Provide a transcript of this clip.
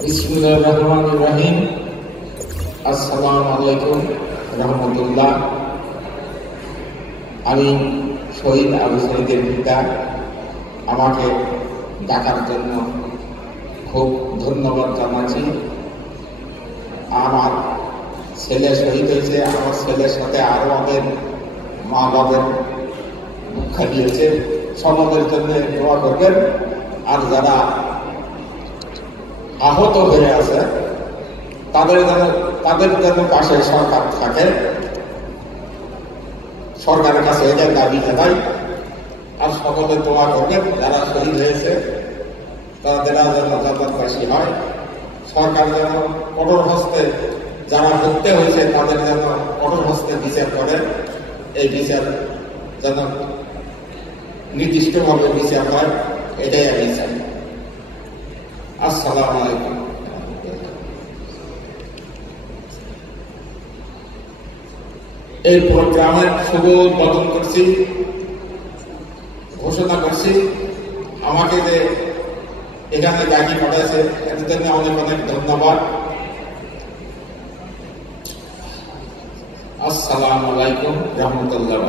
বিসমিল্লাহির-রহমানির-রহিম। আসসালামু আলাইকুম রহমতুল্লাহ। আমি শহীদ আবু সাঈদের পিতা, আমাকে ডাকার জন্য খুব ধন্যবাদ জানাচ্ছি। আমার ছেলে শহীদ হয়েছে, আমার ছেলের সাথে আরো আমাদের মা বাবার দুঃখ দিয়েছে। সমাজের জন্য দোয়া করবেন। আর যারা আহত হয়ে আছে তাদের জন্য পাশে সরকার থাকে, সরকারের কাছে এটার দাবি জানাই। আর সকলে দোয়া করবেন যারা শহীদ হয়েছে তারা যেন জান্নাতবাসী হয়। সরকার যেন কঠোর হস্তে, যারা হত্যা হয়েছে তাদের যেন কঠোর হস্তে বিচার করে। এই বিচার যেন নির্দিষ্টভাবে বিচার হয়, এটাই আমি চাই। আসসালামু আলাইকুম। এই প্রোগ্রামের শুভ উদ্বোধন করছি, ঘোষণা করছি। আমাকে যে এখানে গাড়ি পাঠাইছে এর জন্য অনেক অনেক ধন্যবাদ। আসসালামু আলাইকুম রহমতুল্লাহ।